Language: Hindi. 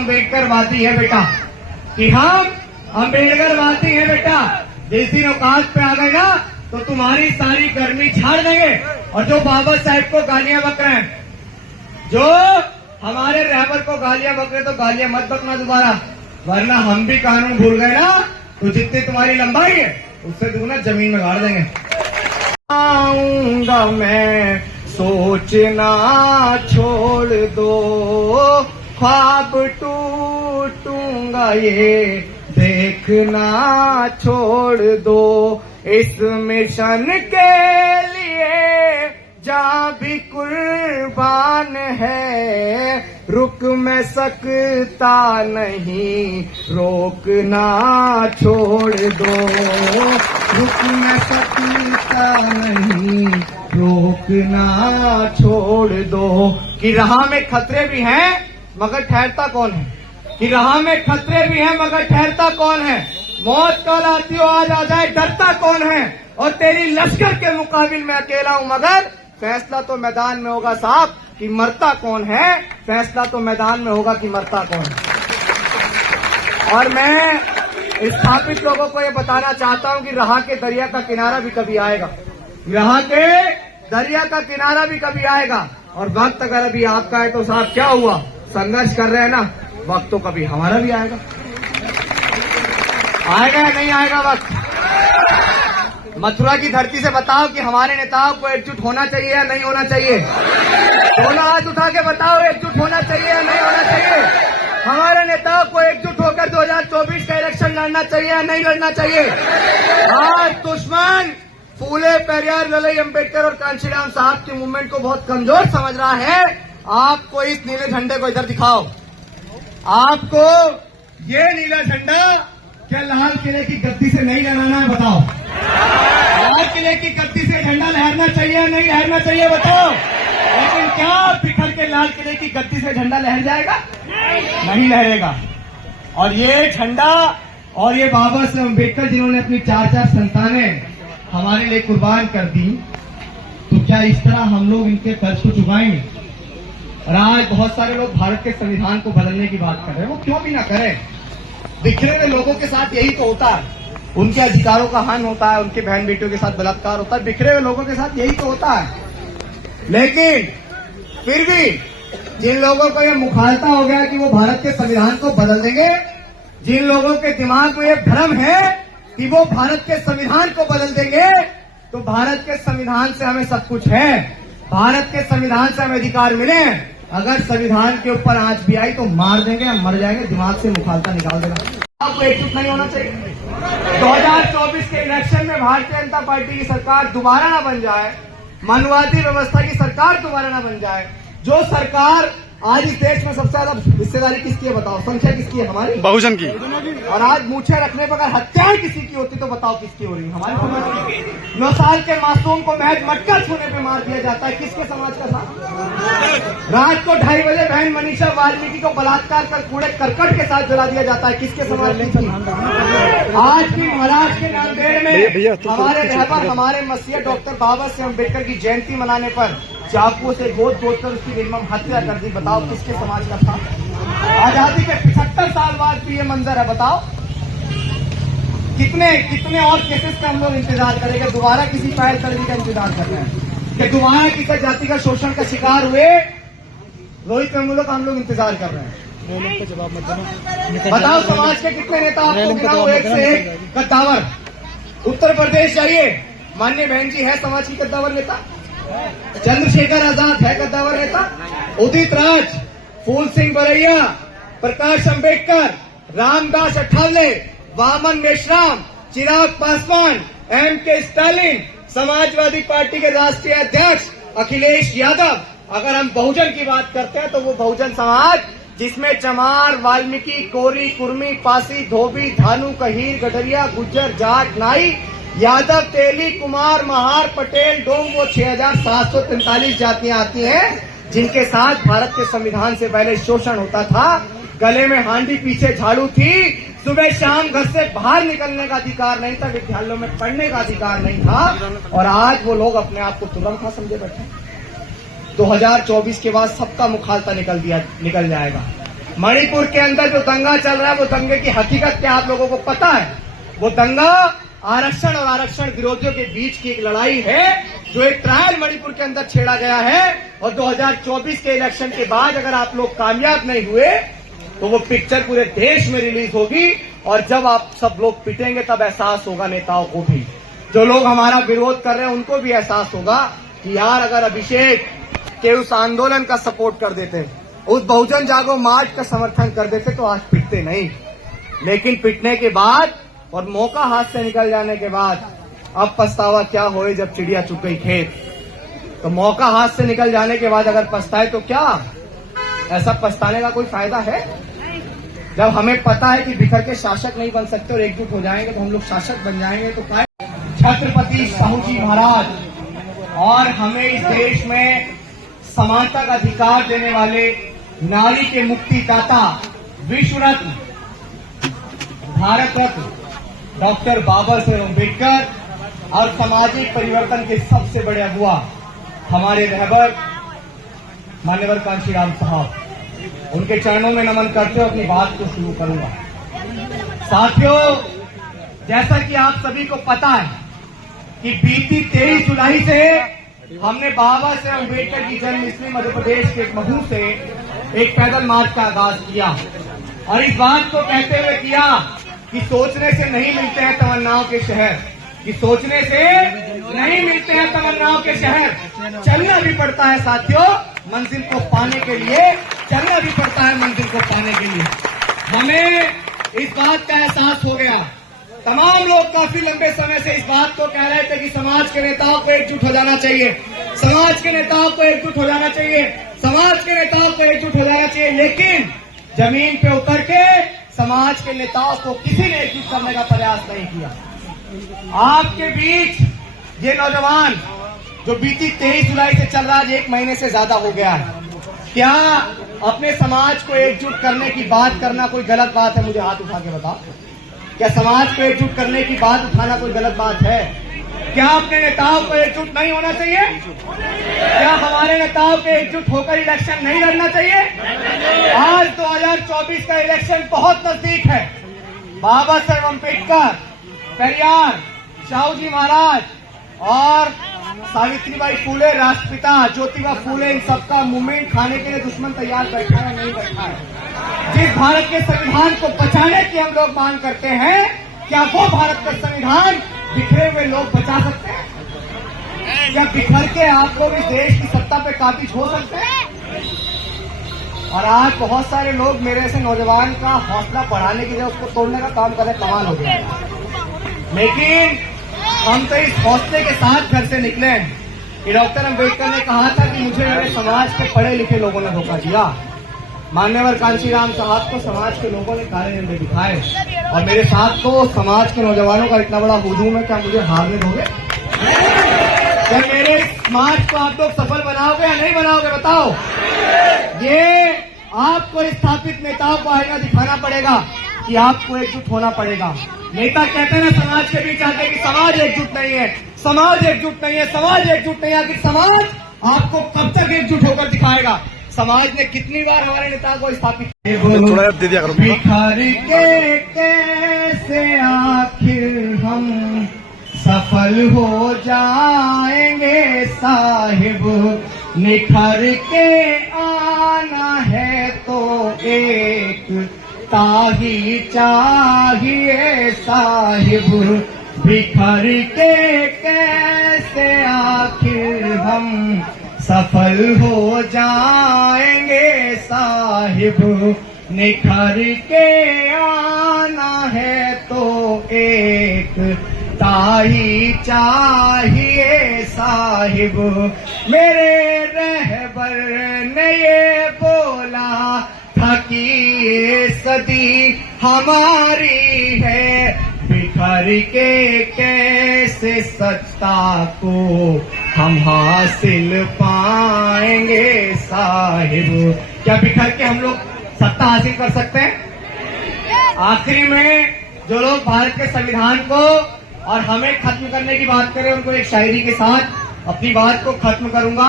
अम्बेडकरवादी है बेटा, कि हम अम्बेडकरवादी है बेटा। जिस दिन औकात पे आ गए ना तो तुम्हारी सारी गर्मी झाड़ देंगे। और जो बाबा साहेब को गालियां बक रहे हैं, जो हमारे रहबर को गालियां बक रहे, तो गालियां मत बकना दोबारा, वरना हम भी कानून भूल गए ना तो जितनी तुम्हारी लंबाई है उससे दुगना जमीन में गाड़ देंगे। आऊंगा मैं, सोचना छोड़ दो, ख्वाब टूटूंगा ये देखना छोड़ दो। इस मिशन के लिए जहाँ भी कुर्बान है, रुक मैं सकता नहीं, रोकना छोड़ दो। रुक मैं सकता नहीं, रोकना छोड़ दो। कि राह में खतरे भी हैं मगर ठहरता कौन है, कि राह में खतरे भी हैं मगर ठहरता कौन है। मौत कल आती हो आज आ जाए डरता कौन है, और तेरी लश्कर के मुकाबिल मैं अकेला हूं मगर फैसला तो मैदान में होगा साहब कि मरता कौन है। फैसला तो मैदान में होगा कि मरता कौन है। और मैं स्थापित लोगों को ये बताना चाहता हूं कि राह के दरिया का किनारा भी कभी आएगा, राह के दरिया का किनारा भी कभी आएगा। और वक्त अगर अभी आपका है तो साहब क्या हुआ, संघर्ष कर रहे हैं ना, वक्त तो कभी हमारा भी आएगा। आएगा या नहीं आएगा वक्त? मथुरा की धरती से बताओ कि हमारे नेताओं को एकजुट होना चाहिए या नहीं होना चाहिए? दोनों हाथ उठा के बताओ, एकजुट होना चाहिए या नहीं होना चाहिए? हमारे नेताओं को एकजुट होकर 2024 का इलेक्शन लड़ना चाहिए या नहीं लड़ना चाहिए? आज दुश्मन फूले पेरियार ललई अम्बेडकर और कांशीराम साहब की मूवमेंट को बहुत कमजोर समझ रहा है। आपको इस नीले झंडे को इधर दिखाओ, आपको ये नीला झंडा क्या लाल किले की गद्दी से नहीं लहराना है? बताओ, लाल किले की गद्दी से झंडा लहरना चाहिए या नहीं लहरना चाहिए? बताओ। लेकिन क्या बिखर के लाल किले की गद्दी से झंडा लहर जाएगा? नहीं लहरेगा। और ये झंडा और ये बाबा साहब अम्बेडकर जिन्होंने अपनी 4-4 संतानें हमारे लिए कुर्बान कर दी, तो क्या इस तरह हम लोग इनके कर्ज को चुकाएंगे? और आज बहुत सारे लोग भारत के संविधान को बदलने की बात कर रहे हैं, वो क्यों भी ना करें। बिखरे हुए लोगों के साथ यही तो होता है, उनके अधिकारों का हनन होता है, उनके बहन बेटियों के साथ बलात्कार होता है, बिखरे हुए लोगों के साथ यही तो होता है। लेकिन फिर भी जिन लोगों को यह मुखालता हो गया कि वो भारत के संविधान को बदल देंगे, जिन लोगों के दिमाग में यह भ्रम है कि वो भारत के संविधान को बदल देंगे, तो भारत के संविधान से हमें सब कुछ है, भारत के संविधान से हमें अधिकार मिले। अगर संविधान के ऊपर आंच भी आई तो मार देंगे, हम मर जाएंगे, दिमाग से मुखालता निकाल देगा। आपको एकजुट नहीं होना चाहिए। 2024 के इलेक्शन में भारतीय जनता पार्टी की सरकार दोबारा ना बन जाए, मनुवादी व्यवस्था की सरकार दोबारा ना बन जाए। जो सरकार आज इस देश में सबसे ज्यादा हिस्सेदारी किसकी है बताओ, संख्या किसकी है? हमारी बहुजन की। और आज मूछे रखने पर अगर हत्याएं किसी की होती तो बताओ किसकी हो रही है? हमारे समाज की। 9 साल के मासूम को महज मटका छूने पे मार दिया जाता है, किसके समाज का साथ? रात को 2:30 बजे बहन मनीषा वाल्मीकि को बलात्कार कर कूड़े करकट के साथ जला दिया जाता है, किसके समाज की? आज भी महाराष्ट्र के नांदेड़ में हमारे रहबर, हमारे मसीहा डॉक्टर बाबा साहेब अम्बेडकर की जयंती मनाने पर चाकू से गोद कर उसकी निर्मम हत्या कर दी, बताओ किसके समाज का था? आजादी के 75 साल बाद भी ये मंजर है, बताओ। कितने कितने और केसेस का हम लोग इंतजार करेंगे? दोबारा किसी पहल करने का इंतजार कर रहे हैं कि दोबारा किसी जाति का शोषण का शिकार हुए रोहित वेमुला का हम लोग इंतजार कर रहे हैं। जवाब मत देना। बताओ समाज के कितने नेता आपको गिनाओ, एक से एक कद्दावर। उत्तर प्रदेश जाइए, माननीय बहन जी है समाज की कद्दावर नेता, चंद्रशेखर आजाद है कद्दावर नेता, उदित राज, फूल सिंह बरैया, प्रकाश अंबेडकर, रामदास अठावले, वामन मेश्राम, चिराग पासवान, M.K. स्टालिन, समाजवादी पार्टी के राष्ट्रीय अध्यक्ष अखिलेश यादव। अगर हम बहुजन की बात करते हैं तो वो बहुजन समाज जिसमें चमार, वाल्मीकि, कोरी, कुर्मी, पासी, धोबी, धानु, कहीर, गडरिया, गुज्जर, जाट, नाई, यादव, तेली, कुमार, महार, पटेल, डोम, वो 6743 जातियां आती हैं जिनके साथ भारत के संविधान से पहले शोषण होता था। गले में हांडी, पीछे झाड़ू थी, सुबह शाम घर से बाहर निकलने का अधिकार नहीं था, विद्यालयों में पढ़ने का अधिकार नहीं था। और आज वो लोग अपने आप को तुरंत समझे बैठे। 2024 के बाद सबका मुखालता निकल जाएगा। मणिपुर के अंदर जो दंगा चल रहा है वो दंगे की हकीकत क्या आप लोगों को पता है? वो दंगा आरक्षण और आरक्षण विरोधियों के बीच की एक लड़ाई है जो एक ट्रायल मणिपुर के अंदर छेड़ा गया है। और 2024 के इलेक्शन के बाद अगर आप लोग कामयाब नहीं हुए तो वो पिक्चर पूरे देश में रिलीज होगी और जब आप सब लोग पिटेंगे तब एहसास होगा नेताओं को भी, जो लोग हमारा विरोध कर रहे हैं उनको भी एहसास होगा कि यार अगर अभिषेक के उस आंदोलन का सपोर्ट कर देते, उस बहुजन जागो मार्च का समर्थन कर देते तो आज पिटते नहीं। लेकिन पिटने के बाद और मौका हाथ से निकल जाने के बाद अब पछतावा क्या होए जब चिड़िया चुग गई खेत। तो मौका हाथ से निकल जाने के बाद अगर पछताए तो क्या, ऐसा पछताने का कोई फायदा है? जब हमें पता है कि बिखर के शासक नहीं बन सकते और एकजुट हो जाएंगे तो हम लोग शासक बन जाएंगे। तो क्या छत्रपति साहू जी महाराज और हमें इस देश में समानता का अधिकार देने वाले नारी के मुक्तिदाता विश्व रत्न भारत रत्न डॉक्टर बाबा साहेब अम्बेडकर और सामाजिक परिवर्तन के सबसे बड़े अगुआ हमारे रहबर मान्यवर कांशीराम साहब, उनके चरणों में नमन करते हुए अपनी बात को शुरू करूंगा। साथियों, जैसा कि आप सभी को पता है कि बीती 23 जुलाई से हमने बाबा साहेब अम्बेडकर की जन्मस्थली मध्य प्रदेश के महू से एक पैदल मार्च का आगाज किया और इस बात को कहते हुए किया कि सोचने से नहीं मिलते हैं तमन्नाओं के शहर, कि सोचने से नहीं मिलते हैं तमन्नाओं के शहर, चलना भी पड़ता है साथियों मंजिल को पाने के लिए, चलना भी पड़ता है मंजिल को पाने के लिए। हमें इस बात का एहसास हो गया। तमाम लोग काफी लंबे समय से इस बात को कह रहे थे कि समाज के नेताओं को एकजुट हो जाना चाहिए, समाज के नेताओं को एकजुट हो जाना चाहिए, समाज के नेताओं को एकजुट हो जाना चाहिए। लेकिन जमीन पे उतर के समाज के नेताओं को किसी ने एकजुट करने का प्रयास नहीं किया। आपके बीच ये नौजवान जो बीती 23 जुलाई से चल रहा है, 1 महीने से ज्यादा हो गया है, क्या अपने समाज को एकजुट करने की बात करना कोई गलत बात है? मुझे हाथ उठा के बताओ, क्या समाज को एकजुट करने की बात उठाना कोई गलत बात है? क्या अपने नेताओं को एकजुट नहीं होना चाहिए? क्या हमारे नेताओं को एकजुट होकर इलेक्शन नहीं लड़ना चाहिए? आज 2024 का इलेक्शन बहुत नजदीक है। बाबा साहेब अम्बेडकर, पेरियार, साहू जी महाराज और सावित्रीबाई फूले, राष्ट्रपिता ज्योतिबा फूले, इन सबका मूवमेंट खाने के लिए दुश्मन तैयार बैठा है नहीं बैठा है। जिस भारत के संविधान को बचाने की हम लोग मांग करते हैं, क्या वो भारत का संविधान बिखरे हुए लोग बचा सकते हैं? क्या बिखर के आप लोग इस देश की सत्ता पे काबिज हो सकते हैं? और आज बहुत सारे लोग मेरे ऐसे नौजवान का हौसला बढ़ाने के लिए उसको तोड़ने का काम कर रहे, कमाल हो गया। लेकिन हम तो इस हौसले के साथ घर से निकले हैं कि डॉक्टर अम्बेडकर ने कहा था कि मुझे मेरे समाज के पढ़े लिखे लोगों ने धोखा दिया। मान्यवर कांशीराम साहब को समाज के लोगों ने काले झंडे दिखाए और मेरे साथ तो समाज के नौजवानों का इतना बड़ा हुजूम है, क्या मुझे हारने दोगे? क्या मेरे समाज को आप लोग सफल बनाओगे या नहीं बनाओगे? बताओ। ये आपको स्थापित नेताओं को आईना दिखाना पड़ेगा कि आपको एकजुट होना पड़ेगा। नेता कहते हैं ना समाज के बीच आके कि समाज एकजुट नहीं है, समाज एकजुट नहीं है, समाज एकजुट नहीं है। आखिर समाज आपको कब तक एकजुट होकर दिखाएगा? समाज ने कितनी बार हमारे नेता को स्थापित किया? बिखर के कैसे आखिर हम सफल हो जाएंगे साहिब, निखर के आना है तो एक ताही चाहिए साहिब, बिखर के कैसे आखिर हम सफल हो जाएंगे साहिब, निखर के आना है तो एक ताही चाहिए साहिब। मेरे रहबर ने ये बोला था कि ये सदी हमारी है, बिखर के कैसे सत्ता को हम हासिल पाएंगे साहिब। क्या बिखर के हम लोग सत्ता हासिल कर सकते हैं? आखिरी में जो लोग भारत के संविधान को और हमें खत्म करने की बात करें, उनको एक शायरी के साथ अपनी बात को खत्म करूंगा।